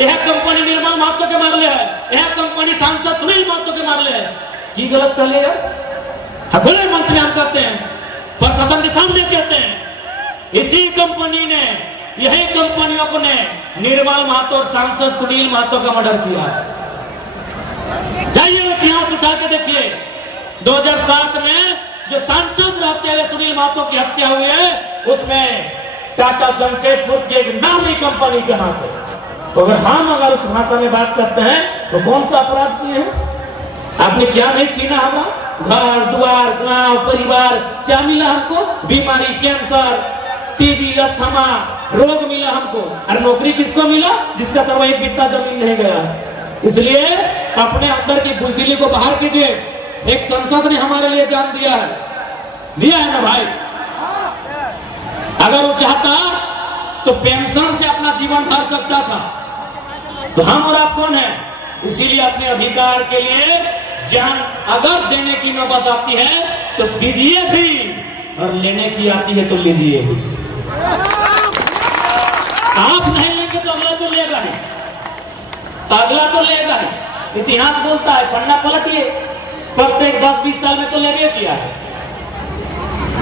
यह कंपनी निर्मल महतो के मारले है, यह कंपनी सांसद सुनील महतो के मारले है। की गलत कर ले खुले मंच में हम कहते हैं, प्रशासन के सामने कहते हैं, इसी कंपनी ने, यही कंपनियों को ने निर्मल महतो और सांसद सुनील महतो का मर्डर किया है। जाइए इतिहास उठा के देखिए, 2007 में जो सांसद रहते हुए सुनील महतो की हत्या हुई है, उसमें टाटा जमशेदपुर की एक नामी कंपनी के हाथ है। तो अगर उस भाषा में बात करते हैं तो कौन सा अपराध किए हैं? आपने क्या नहीं छीना हमारा? घर द्वार गांव परिवार क्या मिला हमको? बीमारी, कैंसर, टीबी, अस्थमा रोग मिला हमको। और नौकरी किसको मिला? जिसका सर्व एक बित्ता जमीन नहीं गया। इसलिए अपने अंदर की बुजदिली को बाहर कीजिए। एक संसद ने हमारे लिए जान दिया है ना भाई। अगर वो चाहता तो पेंशन से अपना जीवन भर सकता था। तो हम और आप कौन है? इसीलिए अपने अधिकार के लिए जान अगर देने की नौबत आती है तो दीजिए भी, और लेने की आती है तो लीजिए भी। आप नहीं लेंगे तो अगला तो लेगा ही, अगला तो लेगा ही। इतिहास बोलता है, पन्ना पलटिए, प्रत्येक 10-20 साल में तो लेगे किया है।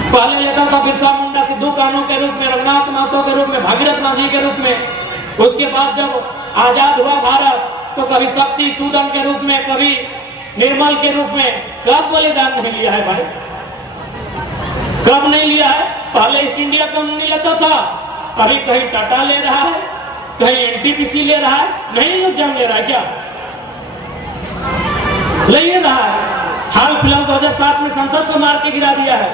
पहले लेता था बिरसा मुंडा सिद्धू कान्हू के रूप में, रघुनाथ महतो के रूप में, भागीरथ गांधी के रूप में। उसके बाद जब आजाद हुआ भारत तो कभी शक्ति सूदन के रूप में, कभी निर्मल के रूप में। कब बलिदान नहीं लिया है भाई? कब नहीं लिया है? पहले ईस्ट इंडिया कंपनी लेता था, अभी कहीं टाटा ले रहा है, कहीं एनटीपीसी ले रहा है, नहीं लोग ले रहा है क्या? ले रहा है। हाल फिलहाल 2007 में संसद को मार के गिरा दिया है।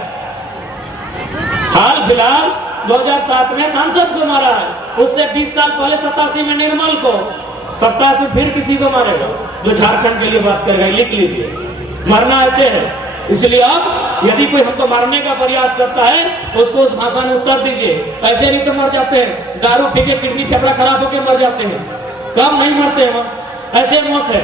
हाल फिलहाल 2007 में सांसद को मारा है। उससे 20 साल पहले 87 में निर्मल को, 27 में फिर किसी को मारेगा जो झारखंड के लिए बात करेगा। लिख लीजिए, मरना ऐसे है। इसलिए अब यदि कोई हमको मारने का प्रयास करता है उसको उस भाषा में उत्तर दीजिए। ऐसे नहीं तो मर जाते हैं, दारू पी के किडनी फेफड़ा खराब होकर मर जाते हैं। कब नहीं मरते हैं? ऐसे मौत है,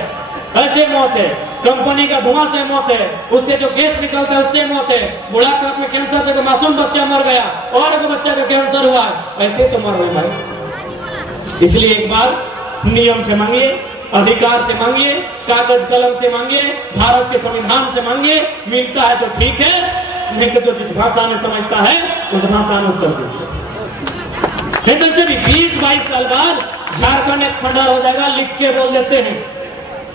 ऐसे मौत है। कंपनी का धुआं से मौत है, उससे जो गैस निकलता है उससे मौत है। बुढ़ापे में कैंसर से मासूम बच्चा मर गया और एक बच्चा का कैंसर हुआ, ऐसे तो मर रहे भाई। इसलिए एक बार नियम से मांगिए, अधिकार से मांगिए, कागज कलम से मांगिए, भारत के संविधान से मांगिए। मिलता है तो ठीक है, नहीं तो जिस भाषा में समझता है उस भाषा में उत्तर दीजिए। वैसे भी 20-22 साल बाद झारखंड एक खंडर हो जाएगा, लिख के बोल देते हैं।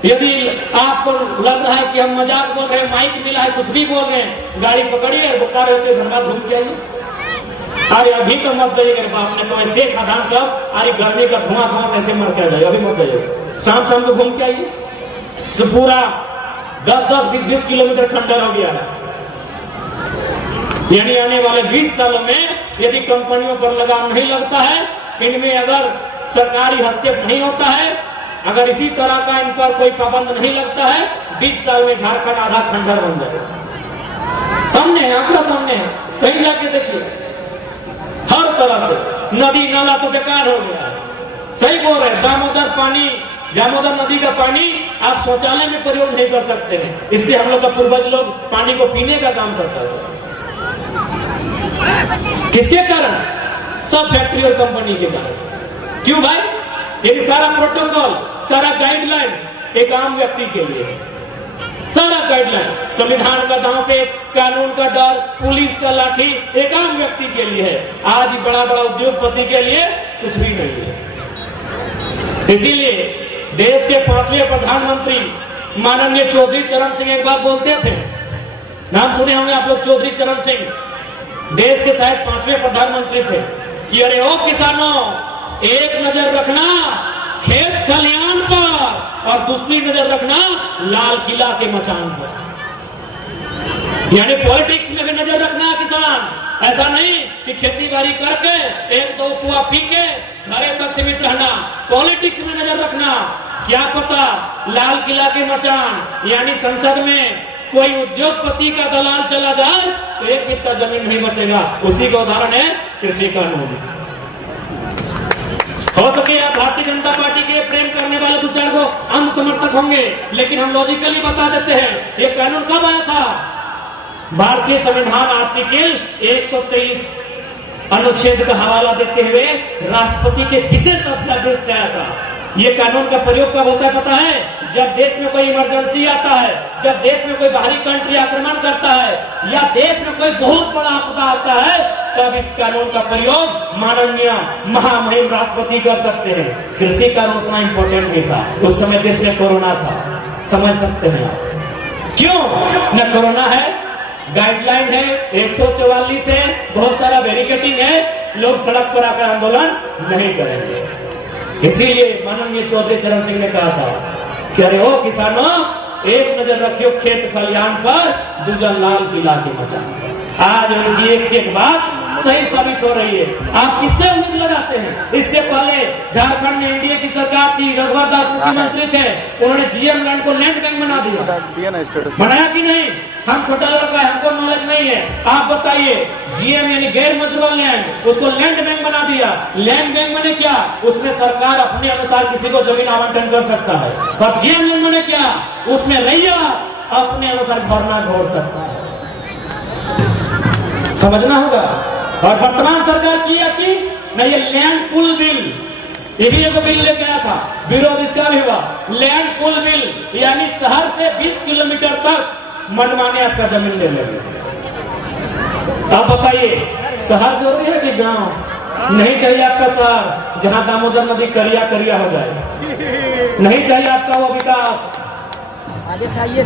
यदि आपको लग रहा है कि हम मजाक बोल रहे हैं, माइक मिला है, कुछ भी बोल रहे हैं, गाड़ी पकड़िए, बुखार होते धनबाद घूम के आइए। अरे अभी तो मत जाइएगा बाप ने तो ऐसे खादान साहब, अरे गर्मी का धुआं से ऐसे मर के आ जाएगा। अभी मत जाइएगा, शाम शाम को घूम के आइए। पूरा 10-20 किलोमीटर खंडर हो गया है। यानी आने वाले 20 सालों में यदि कंपनियों पर लगाम नहीं लगता है, इनमें अगर सरकारी हस्तक्षेप नहीं होता है, अगर इसी तरह का इन पर कोई पाबंद नहीं लगता है, 20 साल में झारखंड आधा खंडर बन जाएगा। सामने है, आंकड़ा सामने है, कहीं जाके देखिए। हर तरह से नदी नाला तो बेकार हो गया है। सही बोल रहे हैं, दामोदर नदी का पानी आप शौचालय में प्रयोग नहीं कर सकते हैं। इससे हम लोग का पूर्वज लोग पानी को पीने का काम करता था। किसके कारण? सब फैक्ट्री और कंपनी के कारण। क्यों भाई? ये सारा प्रोटोकॉल, सारा गाइडलाइन एक आम व्यक्ति के लिए, सारा गाइडलाइन, संविधान का दांवपेच, कानून का डर, पुलिस का लाठी एक आम व्यक्ति के लिए है। आज बड़ा बड़ा उद्योगपति के लिए कुछ भी नहीं है। इसीलिए देश के 5वें प्रधानमंत्री माननीय चौधरी चरण सिंह एक बार बोलते थे, नाम सुने होंगे आप लोग, चौधरी चरण सिंह देश के शायद 5वें प्रधानमंत्री थे, कि अरे ओ किसानों, एक नजर रखना खेत खलियान पर और दूसरी नजर रखना लाल किला के मचान पर। यानी पॉलिटिक्स में भी नजर रखना किसान। ऐसा नहीं कि खेती बाड़ी करके 1-2 पुआ पी के घरे तक सीमित रहना। पॉलिटिक्स में नजर रखना, क्या पता लाल किला के मचान यानी संसद में कोई उद्योगपति का दलाल चला जाए तो एक बित्ता जमीन नहीं बचेगा। उसी का उदाहरण है कृषि कानून। हो सके आप भारतीय जनता पार्टी के प्रेम करने वाले 2-4 को अंध समर्थक होंगे, लेकिन हम लॉजिकली बता देते हैं ये कानून कब आया था? भारतीय संविधान आर्टिकल 123 अनुच्छेद का हवाला देते हुए राष्ट्रपति के विशेष अध्यादेश से आया था। ये कानून का प्रयोग कब होता है पता है? जब देश में कोई इमरजेंसी आता है, जब देश में कोई बाहरी कंट्री आक्रमण करता है, या देश में कोई बहुत बड़ा आपदा आता है, तब इस कानून का प्रयोग माननीय महामहिम राष्ट्रपति कर सकते हैं। कृषि कानून उतना इंपॉर्टेंट नहीं था, उस समय देश में कोरोना था, समझ सकते हैं आप। क्यों? न कोरोना है, गाइडलाइन है, 144 है, बहुत सारा बैरिकेडिंग है, लोग सड़क पर आकर आंदोलन नहीं करेंगे। इसीलिए माननीय चौधरी चरण सिंह ने कहा था कि अरे ओ किसानों, एक नजर रखियो खेत खलियान पर, दूजा लाल किला की मचान। आज उनकी एक एक बात सही साबित हो रही है। आप किससे उम्मीद लगाते हैं? इससे पहले झारखंड में एनडीए की सरकार थी, रघुवर दास मुख्यमंत्री थे, उन्होंने जीएम लैंड को लैंड बैंक बना दिया, बनाया कि नहीं? हम छोटा लड़का है, हमको नॉलेज नहीं है, आप बताइए। जीएम यानी गैर मजरूल लैंड, उसको लैंड बैंक बना दिया। लैंड बैंक मैंने क्या? उसमें सरकार अपने अनुसार किसी को जमीन आवंटन कर सकता है। और जीएम लैंड मैंने क्या? उसमें रैया अपने अनुसार भरना घोड़ सकता है। समझना होगा। और वर्तमान सरकार किया कि नहीं, ये लैंड पुल बिल, ये भी एक बिल लेके आया था, विरोध इसका भी हुआ। लैंड पुल बिल यानी शहर से 20 किलोमीटर तक मनमाने आपका जमीन ले लेंगे। अब बताइए, शहर जरूरी है कि गांव? नहीं चाहिए आपका शहर जहां दामोदर नदी करिया करिया हो जाए, नहीं चाहिए आपका वो विकास। आगे चाहिए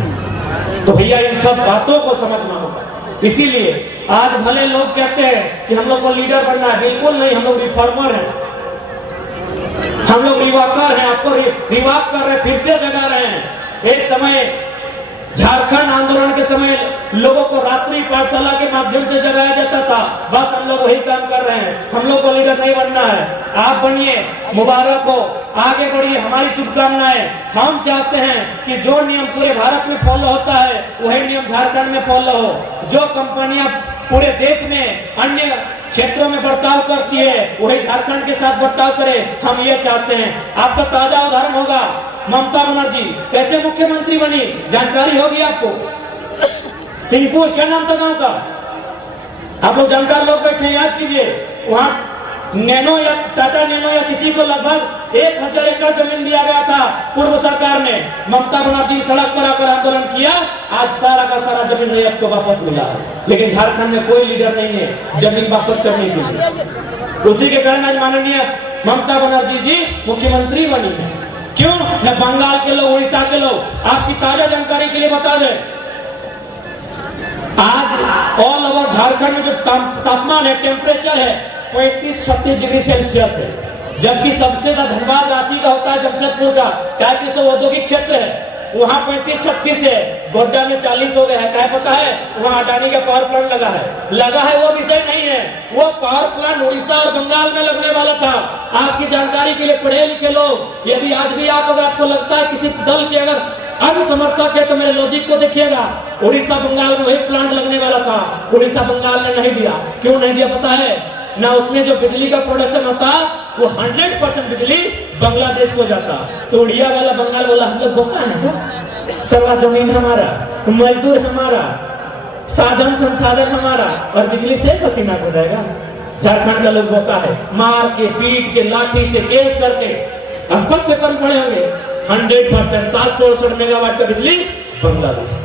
तो भैया इन सब बातों को समझना होगा। इसीलिए आज भले लोग कहते हैं कि हम लोग को लीडर बनना है, बिल्कुल नहीं, हम लोग रिफॉर्मर हैं, हम लोग रिवाकर हैं, आपको रिवाक कर रहे हैं, फिर से जगा रहे हैं। एक समय झारखंड आंदोलन के समय लोगों को रात्रि पाठशाला के माध्यम से जगाया जाता था, बस हम लोग वही काम कर रहे हैं। हम लोग को लीडर नहीं बनना है, आप बनिए, मुबारक हो, आगे बढ़िए, हमारी शुभकामनाएं। हम चाहते हैं कि जो नियम पूरे भारत में फॉलो होता है वही नियम झारखंड में फॉलो हो। जो कंपनियां पूरे देश में अन्य क्षेत्रों में बर्ताव करती है वही झारखंड के साथ बर्ताव करे, हम ये चाहते हैं। आपका ताजा उदाहरण होगा, ममता बनर्जी कैसे मुख्यमंत्री बनी, जानकारी होगी आपको। सिंहपुर, क्या नाम था गांव का? आप लोग जानकार लोग बैठे, याद कीजिए। वहां नैनो या टाटा नैनो या किसी को लगभग 1000 एकड़ जमीन दिया गया था पूर्व सरकार ने। ममता बनर्जी सड़क पर आकर आंदोलन किया, आज सारा का सारा जमीन रैयत को वापस मिला है। लेकिन झारखंड में कोई लीडर नहीं है जमीन वापस करने के लिए। उसी के कारण आज माननीय ममता बनर्जी जी मुख्यमंत्री बनी है। क्यों? न बंगाल के लोग, उड़ीसा के लोग, आपकी ताजा जानकारी के लिए बता दें, आज ऑल ओवर झारखंड में जो तापमान है, टेम्परेचर है 35-36 डिग्री सेल्सियस है, जबकि सबसे ज्यादा धनबाद रांची का होता है, जमशेदपुर का, क्या कि सब औद्योगिक क्षेत्र है, वहाँ 35-36 है। गोड्डा में 40 हो गया है, क्या पता है? वहाँ अडानी का पावर प्लांट लगा है, वो विषय नहीं है। वो पावर प्लांट उड़ीसा और बंगाल में लगने वाला था। आपकी जानकारी के लिए पढ़े लिखे लोग, यदि आज भी आप, अगर आपको लगता है किसी दल के अगर समर्थक है तो मेरे लॉजिक को देखिएगा, उड़ीसा बंगाल में वही प्लांट लगने वाला था, उड़ीसा बंगाल ने नहीं दिया। क्यों नहीं दिया पता है? ना उसमें जो बिजली का प्रोडक्शन होता वो 100% बिजली बांग्लादेश को जाता। तो उड़िया वाला बंगाल बोला हम लोग बोका है क्या? सर्वा जमीन हमारा, मजदूर हमारा, साधन संसाधन हमारा, और बिजली से पसीना हो जाएगा। झारखंड का लोग बोका है, मार के, पीट के, लाठी से, केस करके, स्पष्ट पेपर में पढ़े होंगे, 100% 768 मेगावाट का बिजली बांग्लादेश।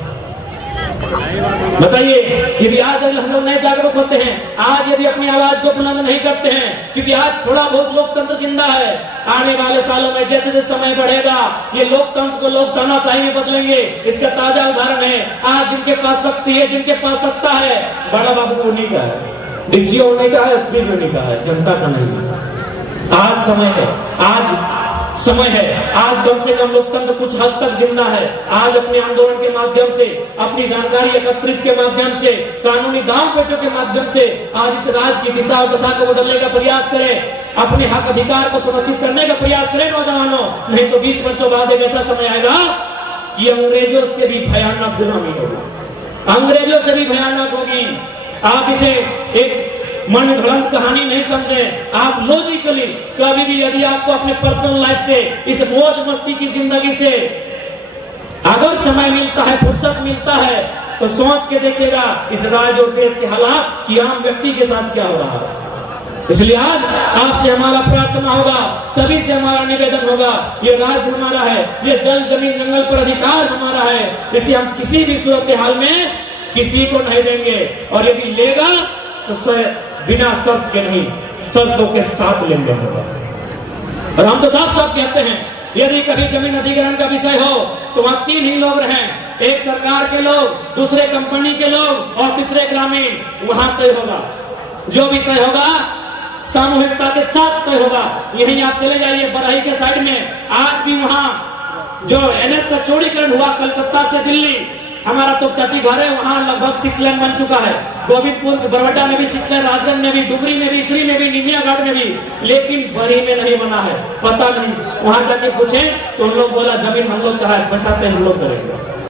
बताइए, यदि आज हम लोग नए जागरूक होते हैं, आज यदि अपनी आवाज को बुलंद नहीं करते हैं, क्योंकि आज थोड़ा बहुत लोकतंत्र जिंदा है, आने वाले सालों में जैसे जैसे समय बढ़ेगा ये लोकतंत्र को लोग तानाशाही में बदलेंगे। इसका ताजा उदाहरण है, आज जिनके पास शक्ति है, जिनके पास सत्ता है, बड़ा बाबू उन्हीं का है, डीसीओ उन्हीं का है, एसपी उन्हीं का है, जनता का नहीं। आज समय है, आज समय है, आज कम से कम लोकतंत्र कुछ हद तक जिंदा है। आज अपने आंदोलन के माध्यम से, अपनी जानकारी एकत्रित के माध्यम से, कानूनी दांव पेचों के माध्यम से आज इस राज्य की दिशा और दशा को बदलने का प्रयास करें, अपने हक अधिकार को सुनिश्चित करने का प्रयास करें नौजवानों। नहीं तो 20 वर्षों बाद एक ऐसा समय आएगा कि अंग्रेजों से भी भयानक गुलामी होगी, अंग्रेजों से भी भयानक होगी। आप इसे एक मन घड़ंत कहानी नहीं समझे, आप लॉजिकली कभी भी यदि आपको अपने पर्सनल लाइफ से, इस मौज मस्ती की जिंदगी से अगर समय मिलता है, फुर्सत मिलता है, तो सोच के देखिएगा इस राज्य और देश के हालात कि आम व्यक्ति के साथ क्या हो रहा है। इसलिए आज आपसे हमारा प्रार्थना होगा, सभी से हमारा निवेदन होगा, ये राज्य हमारा है, ये जल जमीन जंगल पर अधिकार हमारा है, इसे हम किसी भी सूरत हाल में किसी को नहीं देंगे, और यदि लेगा तो बिना शर्त के नहीं, शर्तों के साथ लेंगे होगा। और हम तो साफ साफ कहते हैं, यदि कभी जमीन अधिग्रहण का विषय हो तो वहां 3 ही लोग रहें, एक सरकार के लोग, दूसरे कंपनी के लोग और तीसरे ग्रामीण। वहां तय होगा, जो भी तय होगा सामूहिकता के साथ तय होगा। यही आप चले जाइए बराही के साइड में, आज भी वहां जो NH का चौड़ीकरण हुआ कलकत्ता से दिल्ली, हमारा तो चाची घर है, वहां लगभग 6 लेन बन चुका है। गोविंदपुर बरवड्डा में भी 6 लेन, राजगंज में भी, डुबरी में भी, इसरी में भी, निमिया घाट में भी, लेकिन बरी में नहीं बना है। पता नहीं, वहां जाके पूछे तो उन लोग बोला जमीन हम लोग का है, बसाते हम लोग करेंगे।